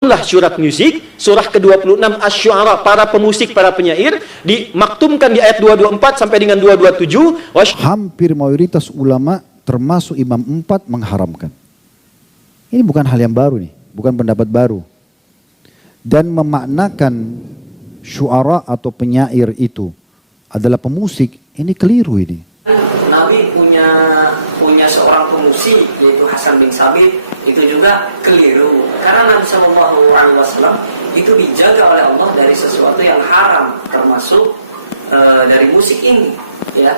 lah surat musik, surah ke-26 Asy-Syu'ara, para pemusik, para penyair, dimaktumkan di ayat 224 sampai dengan 227. Hampir mayoritas ulama termasuk Imam 4 mengharamkan. Ini bukan hal yang baru nih, bukan pendapat baru. Dan memaknakan syu'ara atau penyair itu adalah pemusik, ini keliru ini. Nabi punya seorang pemusik yaitu Hasan bin Sabit, itu juga keliru. Karena Nabi SAW itu dijaga oleh Allah dari sesuatu yang haram, termasuk dari musik ini, ya.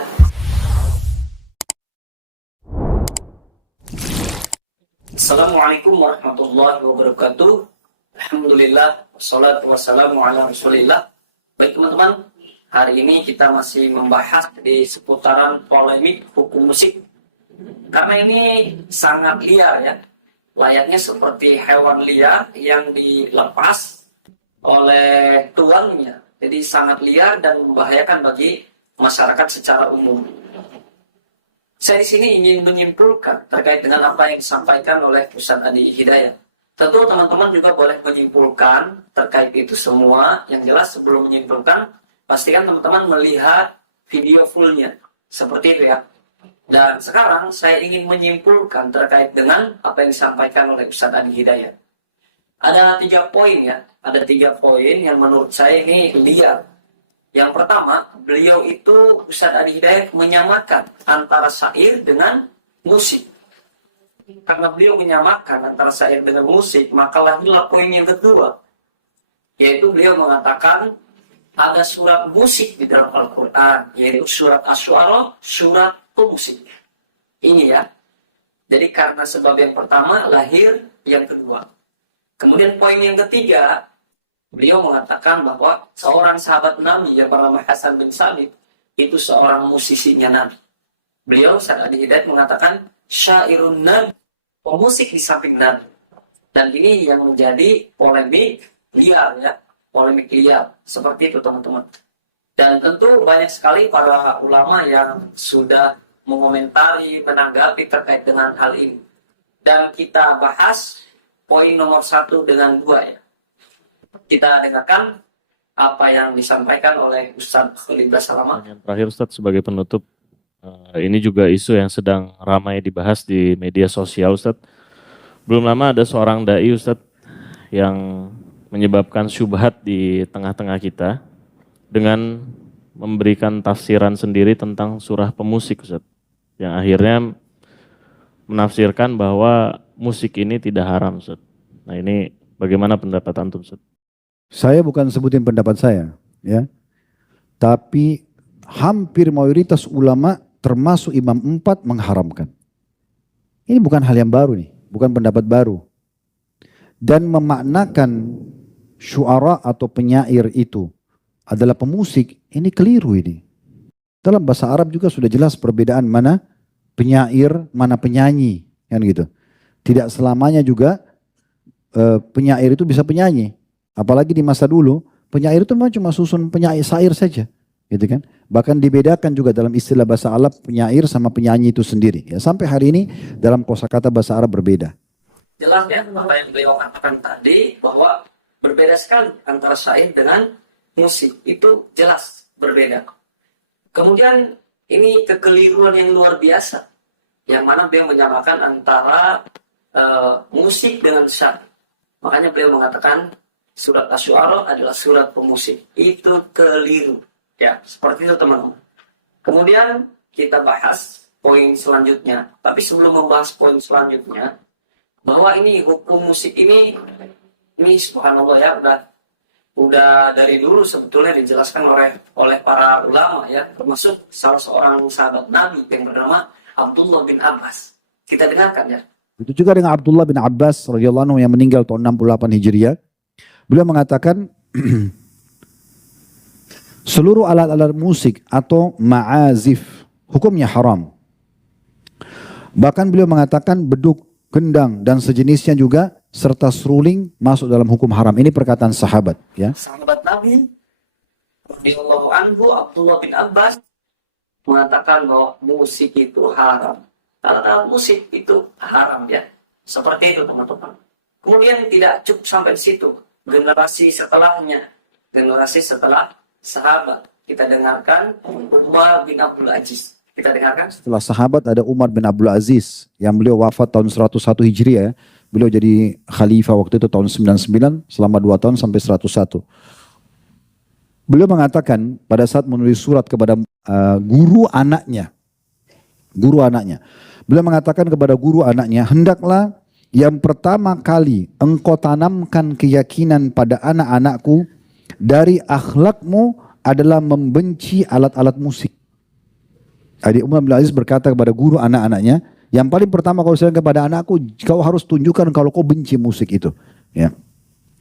Assalamualaikum warahmatullahi wabarakatuh. Alhamdulillah, wassalatu wassalamu ala rasulillah. Baik teman-teman, hari ini kita masih membahas di seputaran polemik hukum musik. Karena ini sangat liar ya, layaknya seperti hewan liar yang dilepas oleh tuannya. Jadi sangat liar dan membahayakan bagi masyarakat secara umum. Saya di sini ingin menyimpulkan terkait dengan apa yang disampaikan oleh Ustaz Adi Hidayat. Tentu teman-teman juga boleh menyimpulkan terkait itu semua. Yang jelas sebelum menyimpulkan, pastikan teman-teman melihat video fullnya. Seperti itu ya. Dan sekarang saya ingin menyimpulkan terkait dengan apa yang disampaikan oleh Ustaz Adi Hidayat. Ada 3 poin ya. Ada 3 poin yang menurut saya ini liar. Yang pertama, beliau itu Ustaz Adi Hidayat menyamakan antara syair dengan musik. Karena beliau menyamakan antara syair dengan musik, maka lahirlah poin yang kedua, yaitu beliau mengatakan ada surat musik di dalam Al-Quran, yaitu surat Asy-Syu'ara, surat pemusik. Ini ya. Jadi karena sebab yang pertama lahir yang kedua. Kemudian poin yang ketiga, beliau mengatakan bahwa seorang sahabat Nabi yang bernama Hasan bin Sabit itu seorang musisinya Nabi. Beliau Ustaz Adi Hidayat mengatakan syairun Nabi, pemusik di samping Nabi. Dan ini yang menjadi polemik liar ya, polemik liar seperti itu teman-teman. Dan tentu banyak sekali para ulama yang sudah mengomentari, menanggapi terkait dengan hal ini. Dan kita bahas poin nomor 1 dengan 2 ya. Kita dengarkan apa yang disampaikan oleh Ustaz Khalid Basalamah. Yang terakhir Ustaz sebagai penutup, ini juga isu yang sedang ramai dibahas di media sosial Ustaz. Belum lama ada seorang dai Ustaz yang menyebabkan syubhat di tengah-tengah kita dengan memberikan tafsiran sendiri tentang surah pemusik Ustaz. Yang akhirnya menafsirkan bahwa musik ini tidak haram Ustaz. Nah ini bagaimana pendapat antum Ustaz? Saya bukan sebutin pendapat saya, ya. Tapi hampir mayoritas ulama termasuk Imam 4 mengharamkan. Ini bukan hal yang baru nih, bukan pendapat baru. Dan memaknakan syu'ara atau penyair itu adalah pemusik, ini keliru ini. Dalam bahasa Arab juga sudah jelas perbedaan mana penyair, mana penyanyi, kan gitu. Tidak selamanya juga penyair itu bisa penyanyi. Apalagi di masa dulu, penyair itu memang cuma susun penyair syair saja, gitu kan. Bahkan dibedakan juga dalam istilah bahasa Arab penyair sama penyanyi itu sendiri. Ya, sampai hari ini dalam kosakata bahasa Arab berbeda. Jelas ya apa yang beliau katakan tadi, bahwa berbeda sekali antara syair dengan musik. Itu jelas berbeda. Kemudian ini kekeliruan yang luar biasa, yang mana beliau menyamakan antara musik dengan syair. Makanya beliau mengatakan surat Asy-Syu'ara adalah surat pemusik. Itu keliru. Ya, seperti itu teman-teman. Kemudian kita bahas poin selanjutnya. Tapi sebelum membahas poin selanjutnya, bahwa ini hukum musik ini subhanallah ya, udah dari dulu sebetulnya dijelaskan oleh para ulama ya, termasuk salah seorang sahabat Nabi yang bernama Abdullah bin Abbas. Kita dengarkan ya. Itu juga dengan Abdullah bin Abbas radhiyallahu anhu yang meninggal tahun 68 Hijriah. Beliau mengatakan seluruh alat-alat musik atau ma'azif hukumnya haram. Bahkan beliau mengatakan beduk, gendang dan sejenisnya juga serta seruling masuk dalam hukum haram. Ini perkataan sahabat ya. Sahabat Nabi radhiyallahu anhu Abdullah bin Abbas mengatakan bahwa musik itu haram. Alat musik itu haram ya. Seperti itu teman-teman. Kemudian tidak cukup sampai di situ. Generasi setelahnya, generasi setelah sahabat, kita dengarkan Umar bin Abdul Aziz. Kita dengarkan. Setelah sahabat ada Umar bin Abdul Aziz yang beliau wafat tahun 101 Hijriah. Beliau jadi khalifah waktu itu tahun 99 selama 2 tahun sampai 101. Beliau mengatakan pada saat menulis surat kepada guru anaknya. Beliau mengatakan kepada guru anaknya, hendaklah yang pertama kali engkau tanamkan keyakinan pada anak-anakku dari akhlakmu adalah membenci alat-alat musik. Adik Umar bin Aziz berkata kepada guru anak-anaknya, yang paling pertama kau sampaikan kepada anakku, kau harus tunjukkan kalau kau benci musik itu. Ya.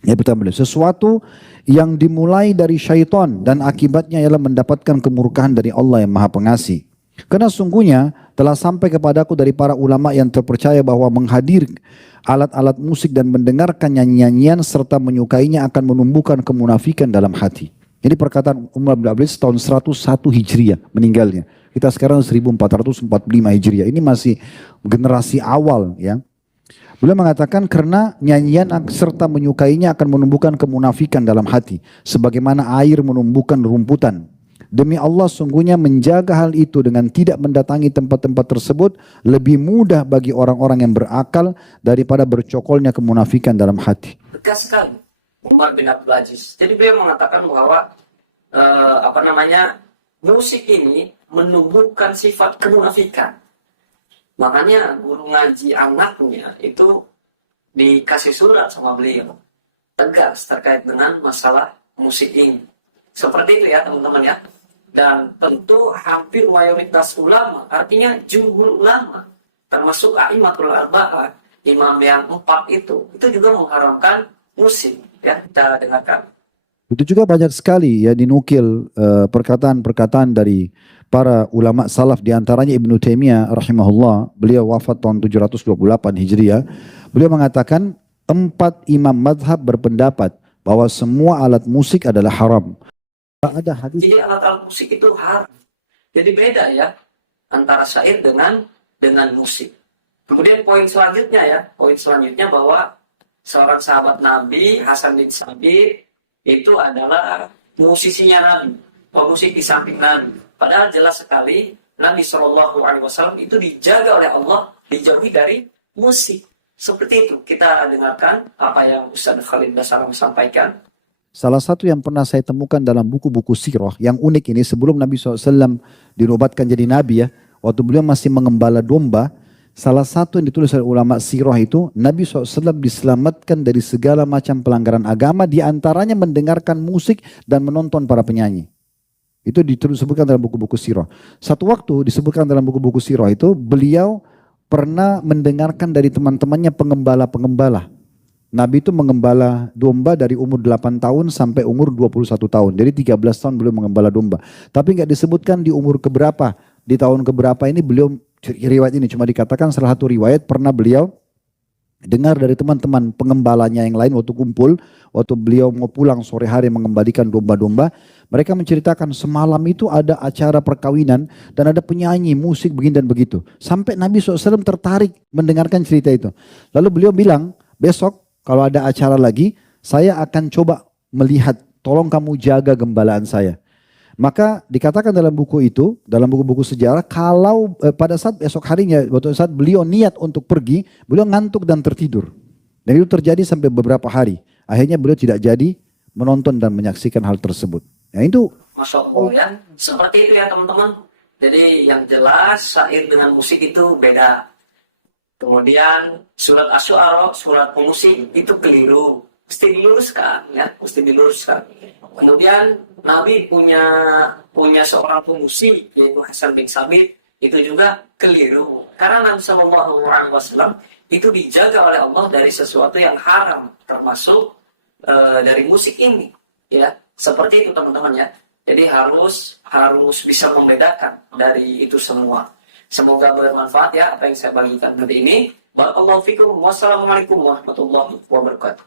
Yang pertama, sesuatu yang dimulai dari syaitan dan akibatnya ialah mendapatkan kemurkaan dari Allah yang Maha Pengasih. Karena sungguhnya telah sampai kepadaku dari para ulama yang terpercaya bahwa menghadir alat-alat musik dan mendengarkan nyanyian serta menyukainya akan menumbuhkan kemunafikan dalam hati. Ini perkataan Umar bin Abdul Aziz tahun 101 Hijriah meninggalnya. Kita sekarang 1445 Hijriah. Ini masih generasi awal ya. Beliau mengatakan karena nyanyian serta menyukainya akan menumbuhkan kemunafikan dalam hati. Sebagaimana air menumbuhkan rumputan. Demi Allah sungguhnya menjaga hal itu dengan tidak mendatangi tempat-tempat tersebut lebih mudah bagi orang-orang yang berakal daripada bercokolnya kemunafikan dalam hati. Tegas sekali Umar bin Abdul Aziz. Jadi beliau mengatakan bahwa musik ini menumbuhkan sifat kemunafikan. Makanya guru ngaji anaknya itu dikasih surat sama beliau tegas terkait dengan masalah musik ini. Seperti itu ya teman-teman ya. Dan tentu hampir mayoritas ulama, artinya jumhur ulama, termasuk a'immatul arba'ah, imam yang 4 itu juga mengharamkan musik. Ya, kita dengarkan. Itu juga banyak sekali ya dinukil perkataan-perkataan dari para ulama salaf, diantaranya Ibnu Taimiyah rahimahullah. Beliau wafat tahun 728 Hijriah. Beliau mengatakan 4 imam madhab berpendapat bahwa semua alat musik adalah haram. Ada hadis. Jadi alat-alat musik itu haram. Jadi beda ya antara syair dengan musik. Kemudian poin selanjutnya bahwa seorang sahabat Nabi, Hasan bin Sabit, itu adalah musisinya Nabi, pemusik di samping Nabi. Padahal jelas sekali Nabi SAW itu dijaga oleh Allah, dijauhi dari musik. Seperti itu kita dengarkan apa yang Ustaz Khalid Basaram sampaikan. Salah satu yang pernah saya temukan dalam buku-buku sirah yang unik ini, sebelum Nabi SAW dinobatkan jadi Nabi ya, waktu beliau masih mengembala domba, salah satu yang ditulis oleh ulama sirah itu, Nabi SAW diselamatkan dari segala macam pelanggaran agama, diantaranya mendengarkan musik dan menonton para penyanyi. Itu disebutkan dalam buku-buku sirah. Satu waktu disebutkan dalam buku-buku sirah itu, beliau pernah mendengarkan dari teman-temannya pengembala-pengembala. Nabi itu mengembala domba dari umur 8 tahun sampai umur 21 tahun. Jadi 13 tahun beliau mengembala domba. Tapi nggak disebutkan di umur keberapa, di tahun keberapa ini beliau, riwayat ini cuma dikatakan salah satu riwayat pernah beliau dengar dari teman-teman pengembalanya yang lain waktu kumpul, waktu beliau mau pulang sore hari mengembalikan domba-domba, mereka menceritakan semalam itu ada acara perkawinan dan ada penyanyi musik begini dan begitu. Sampai Nabi SAW tertarik mendengarkan cerita itu. Lalu beliau bilang, besok kalau ada acara lagi, saya akan coba melihat, tolong kamu jaga gembalaan saya. Maka dikatakan dalam buku itu, dalam buku-buku sejarah, kalau pada saat esok harinya, waktu saat beliau niat untuk pergi, beliau ngantuk dan tertidur. Dan itu terjadi sampai beberapa hari. Akhirnya beliau tidak jadi menonton dan menyaksikan hal tersebut. Nah itu. Masya Allah ya, seperti itu ya teman-teman. Jadi yang jelas syair dengan musik itu beda. Kemudian surat Asy-Syu'ara, surat pemusik itu keliru. Mesti diluruskan ya, mesti diluruskan. Kemudian Nabi punya seorang pemusik yaitu Hasan bin Sabit, itu juga keliru. Karena Nabi SAW itu dijaga oleh Allah dari sesuatu yang haram, termasuk dari musik ini. Ya, seperti itu teman-teman ya. Jadi harus bisa membedakan dari itu semua. Semoga bermanfaat ya apa yang saya bagikan hari ini. Barakallahu fikum. Wassalamualaikum warahmatullahi wabarakatuh.